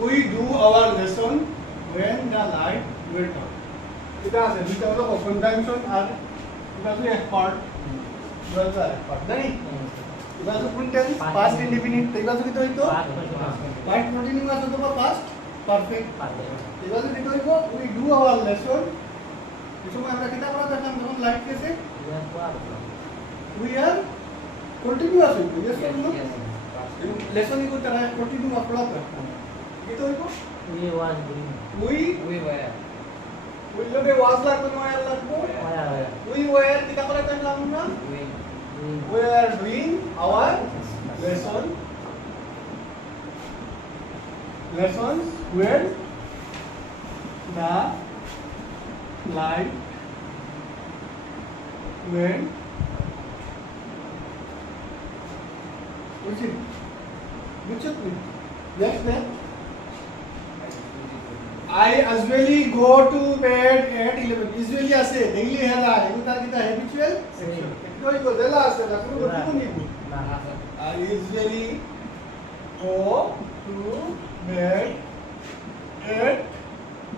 we do our lesson when the light went on. এটা আছে দুইটা হলো কনজাংশন আর এটা হলো এক পার্ট এটা হলো এক পার্ট জানি এটা হলো ফুল টেন্স পাস্ট ইনডিফিনিট এটা হলো কি হইতো পাস্ট কন্টিনিউয়াস অথবা পাস্ট পারফেক্ট এটা হলো কি হইতো we do our lesson এই সময় আমরা কিতা পড়া দেখলাম যখন লাইট গেছে we are continuous হইতো yes or no lesson ই করতে হয় কন্টিনিউয়াস পড়া দেখলাম কি তো হইতো we was doing we লগে ওয়াজ লাগবে নয় লাগবে we were কিতা করে দেখলাম আমরা we are doing our lessons when the light went বুঝছো তুমি next I usually go to bed at 11 usually আছে daily হেলা এগুলো তার কিটা habitual section কই গো দেলা আছে না কোনো কিছু নেই I usually go to bed at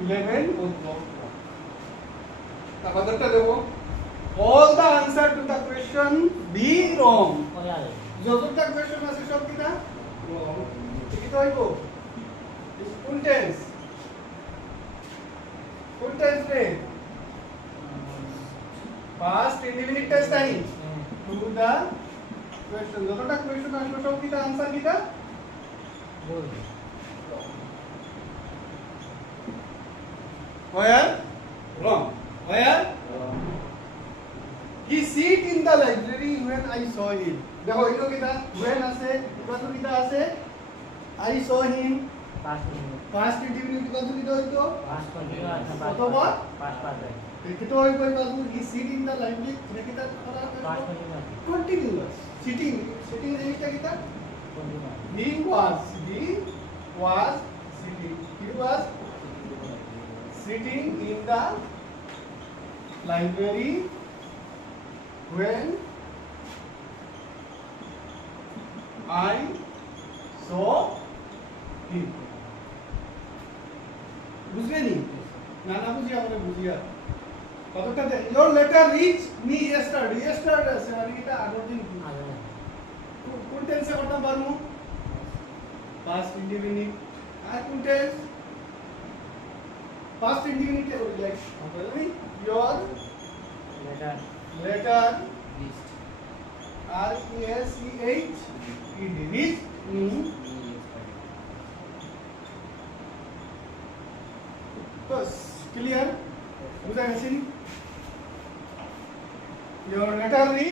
11 o'clock তারপরটা দেব all the answer to the question be wrong যতটা question আছে সব কিটা wrong কি তো হইবো full tense full tense রে past indefinite tense তাই to the question যতটা question আসলো সব কিটা आंसर কিটা where wrong where he sit in the library when I saw him দেখো এটা কিটা when আছে কত কিটা আছে I saw him past indefinite কত কিটা হইতো past continuous অথবা past perfect কিটা হইতো কত he sit in the library এটা কিটা past continuous continuous sitting জিনিসটা কিটা continuous he was sitting in the library when I saw him বুঝলে নি না না বুঝিয়া আমরা বুঝিয়া কতটা your letter reached me yesterday আছে মানে এটা আগের দিন কোন টেন্সে করতে পারমু past indefinite আর কোন টেন্স past indefinite এ করি লাইক বলবি your letter letter reached R E S C H E D reached me बस क्लियर बुझा गেছে your letter reached